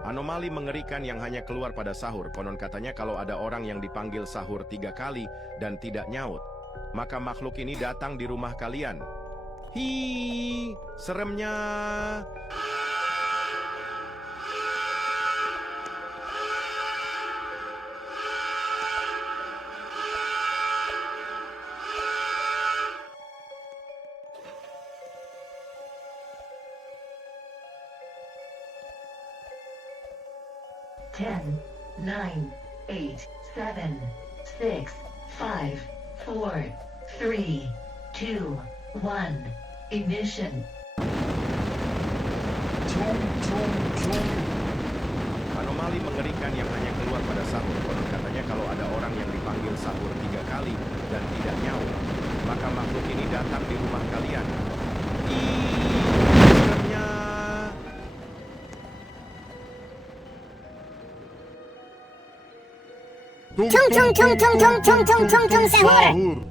Anomali mengerikan yang hanya keluar pada sahur. Konon katanya kalau ada orang yang dipanggil sahur 3 kali dan tidak nyaut, maka makhluk ini datang di rumah kalian. Hi, seremnya. Ten, 9, 8, 7, 6, 5, 4, 3, 2, 1. Ignition. Anomali mengerikan yang hanya keluar pada sahur. Konon katanya kalau ada orang yang dipanggil sahur 3 kali dan tidak nyaut, maka makhluk ini datang di rumah kalian. Ih, seremnya. Tung tung tung tung tung tung tung tung tung sahur.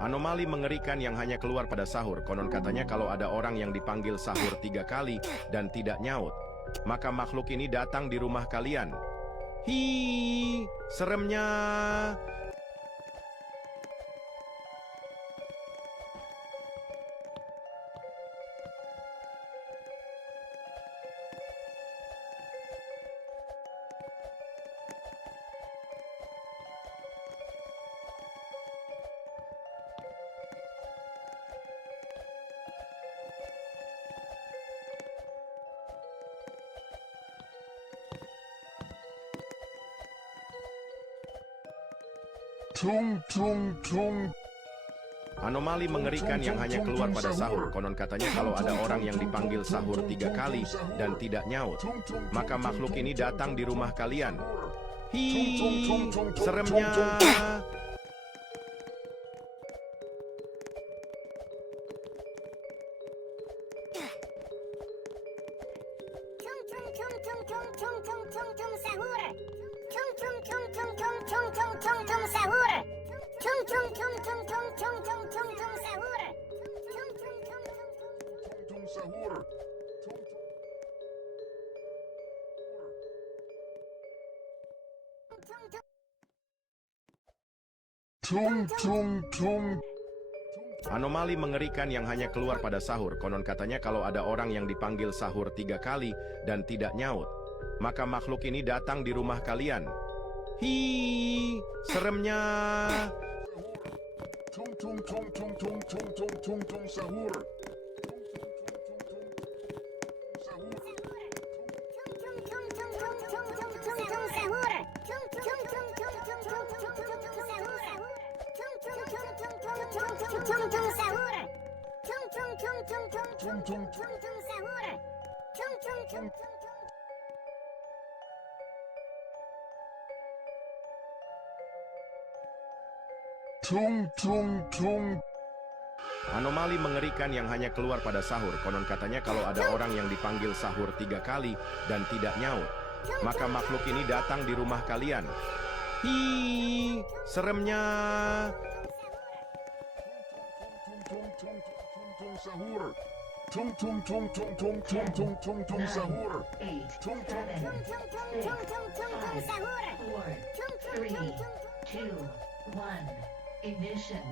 Anomali mengerikan yang hanya keluar pada sahur. Konon katanya kalau ada orang yang dipanggil sahur 3 kali dan tidak nyaut, maka makhluk ini datang di rumah kalian. Hi, seremnya. Anomali mengerikan yang hanya keluar pada sahur. Konon katanya kalau ada orang yang dipanggil sahur 3 kali dan tidak nyaut, maka makhluk ini datang di rumah kalian. Hi, seremnya. Anomali mengerikan yang hanya keluar pada sahur. Konon katanya kalau ada orang yang dipanggil sahur 3 kali dan tidak nyaut, maka makhluk ini datang di rumah kalian. Hi, seremnya. Anomali mengerikan yang hanya keluar pada sahur. Konon katanya kalau ada orang yang dipanggil sahur 3 kali dan tidak nyaut, maka makhluk ini datang di rumah kalian. Hi, seremnya. Ignition.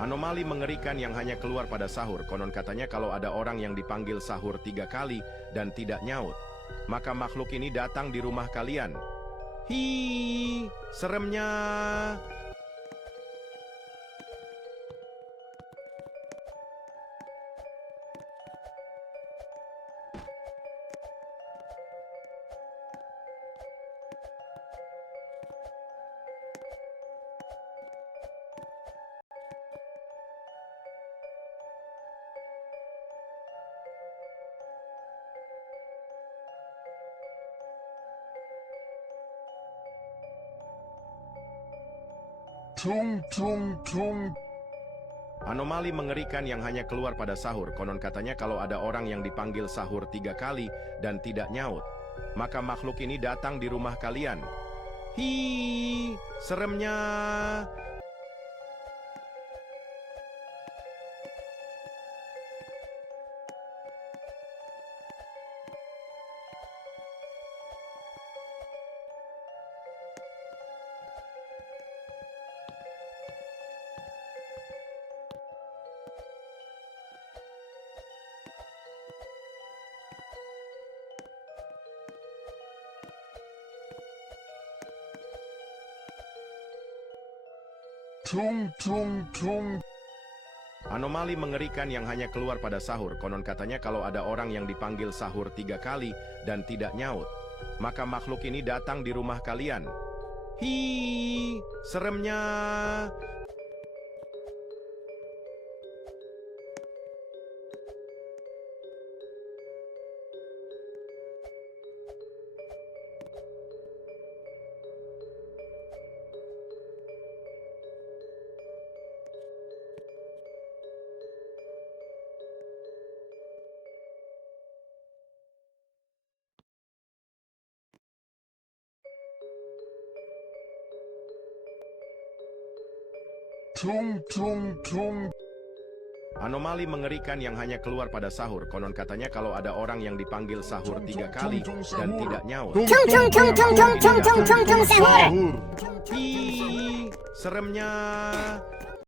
Anomali mengerikan yang hanya keluar pada sahur. Konon katanya kalau ada orang yang dipanggil sahur 3 kali dan tidak nyaut, maka makhluk ini datang di rumah kalian. Hi, seremnya. Tung tung tung. Anomali mengerikan yang hanya keluar pada sahur. Konon katanya kalau ada orang yang dipanggil sahur 3 kali dan tidak nyaut, maka makhluk ini datang di rumah kalian. Hi, seremnya. Tung tung tung. Anomali mengerikan yang hanya keluar pada sahur. Konon katanya kalau ada orang yang dipanggil sahur 3 kali dan tidak nyaut, maka makhluk ini datang di rumah kalian. Hi, seremnya. Tung tung tung. Anomali mengerikan yang hanya keluar pada sahur. Konon katanya kalau ada orang yang dipanggil sahur 3 kali dan tidak nyaut, Tung tung tung tung tung tung tung tung tung sahur. hi, seremnya.